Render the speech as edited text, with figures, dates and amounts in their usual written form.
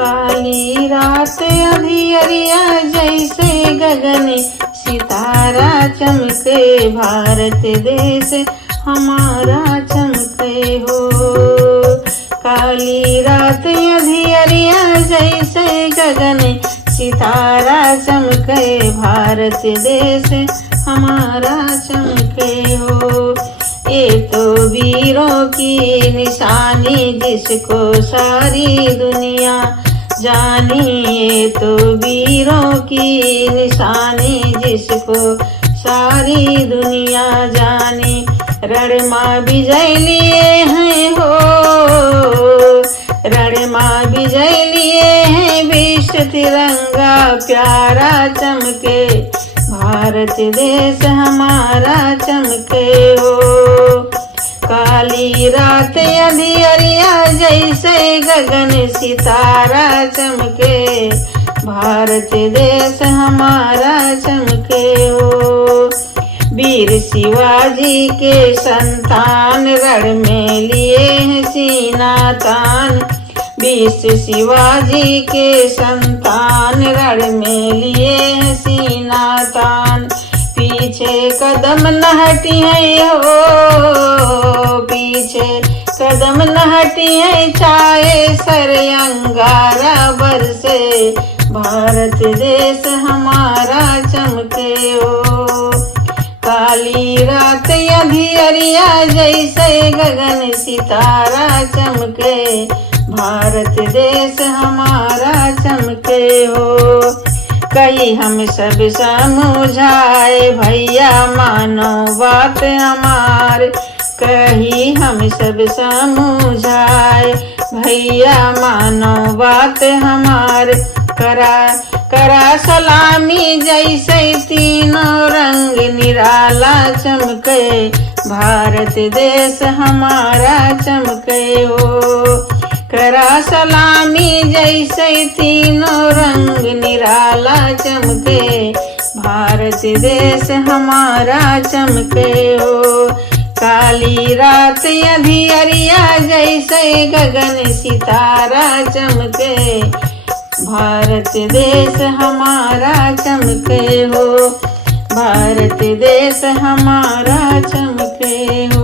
काली रात अंधियरिया जैसे गगन सितारा चमके, भारत देश हमारा चमके हो। काली रात अंधियरिया जैसे गगन सितारा चमके, भारत देश हमारा चमके हो। ये तो वीरों की निशानी जिसको सारी दुनिया जानी, ये तो वीरों की निशानी जिसको सारी दुनिया जानी। रणमा विजय लिए हैं हो, रणमा विजय लिए हैं, विश्व तिरंगा प्यारा चमके, भारत देश हमारा चमके हो। काली रात अंधियरिया जैसे गगन सितारा चमके, भारत देश हमारा चमके हो। वीर शिवाजी के संतान रण में लिए हैं सीना तान, वीर शिवाजी के संतान रण में लिए हैं सीना तान। पीछे कदम न हटिए हो, पीछे कदम न हटिए, चाहे सर अंगारा बरसे, भारत देश हमारा चमके हो। काली रात अंधियरिया जैसे गगन सितारा चमके, भारत देश हमारा चमके हो। कहीं हम सब समझाए भैया मानो बात हमार, कहीं हम सब समझाए भैया मानो बात हमार। करा सलामी जैसे तीनों रंग निराला चमके, भारत देश हमारा चमके हो। करा सलामी जैसे तीनों रंग निराला चमके, भारत देश हमारा चमके हो। काली रात अंधियरिया जैसे गगन सितारा चमके, भारत देश हमारा चमके हो, भारत देश हमारा चमके हो।